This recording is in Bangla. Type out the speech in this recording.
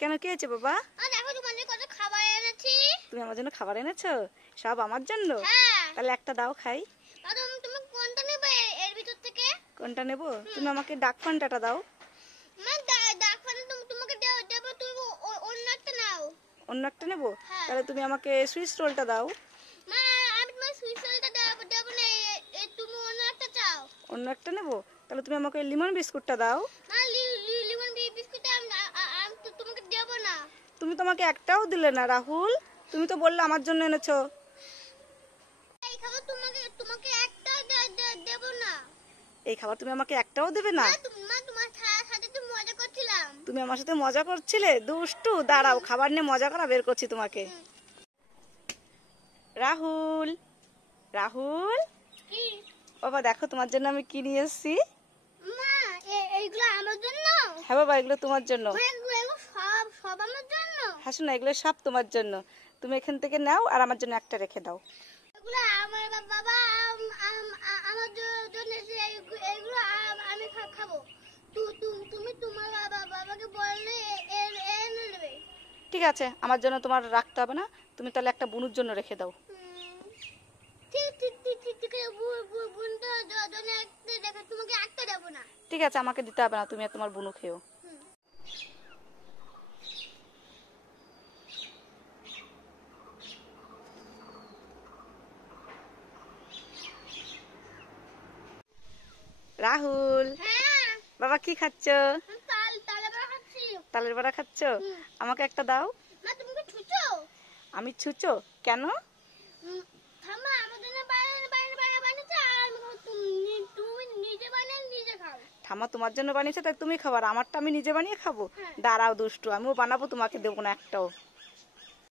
কেন কি হয়েছে বাবা? দেখো তোমার জন্য কত খাবার এনেছি। তুমি আমার জন্য খাবার এনেছো? সব আমার জন্য? হ্যাঁ। তাহলে একটা দাও খাই। তুমি কোনটা নেবে এর ভিতর থেকে? কোনটা নেব? তুমি আমাকে ডাক ফান্টাটা দাও। মা ডাক ফান্টা তোমাকে দেব, তুমি অন্য একটা নাও। অন্য একটা নেব? হ্যাঁ। তাহলে তুমি আমাকে সুইস রোলটা দাও। মা আমি তোমার সুইস রোলটা দেব না, তুমি অন্য একটা চাও। অন্য একটা নেব? তাহলে তুমি আমাকে লিমন বিস্কুটটা দাও। মা লিমন বিস্কুট আমি তোমাকে দেব না। তুমি তো আমাকে একটাও দিলে না রাহুল। তুমি তো বললে আমার জন্য এনেছো। এই খাবার তোমাকে একটা দেব না। এই খাবার তুমি আমাকে একটাও দেবে না? মা তোমার সাথে তো মজা করছিলাম। তুমি আমার সাথে মজা করছিলে? দুষ্টু, দাঁড়াও খাবার নিয়ে মজা করা বের করছি তোমাকে। রাহুল, রাহুল, কি বাবা দেখো তোমার জন্য আমি কি নিয়ে এসেছি। মা এইগুলো আমার জন্য? হ্যাঁ বাবা, এগুলো তোমার জন্য। এগুলো সব আমার জন্য? হ্যাঁ শোনো, এগুলো সব তোমার জন্য। তুমি এখান থেকে নাও আর আমার জন্য একটা রেখে দাও। এগুলো আমার বাবা আমার জন্য এগুলো আমি খাবো। তুমি তোমার বাবাকে বললে এনে দেবে। ঠিক আছে, আমার জন্য তোমার রাখতে হবে না। তুমি তাহলে একটা বুনুর জন্য রেখে দাও। তোমাকে একটা দেবো না। ঠিক আছে, আমাকে দিতে হবে না, তুমি আর তোমার বুনু খেও। রাহুল, হ্যাঁ বাবা কি খাচ্ছ? তালে বড়া খাচ্ছি। তালের বড়া খাচ্ছ? আমাকে একটা দাও। মা তুমি কি ছুঁচো? আমি ছুঁচো? কেন? থামা আমার জন্য বানিয়েছে আর তুমি নিজে বানিয়ে নিজে খাও। ঠাম্মা তোমার জন্য বানিয়েছে তাই তুমি খাবার, আমারটা আমি নিজে বানিয়ে খাবো? হ্যাঁ। দাঁড়াও দুষ্টু, আমিও বানাবো, তোমাকে দেবো না একটাও।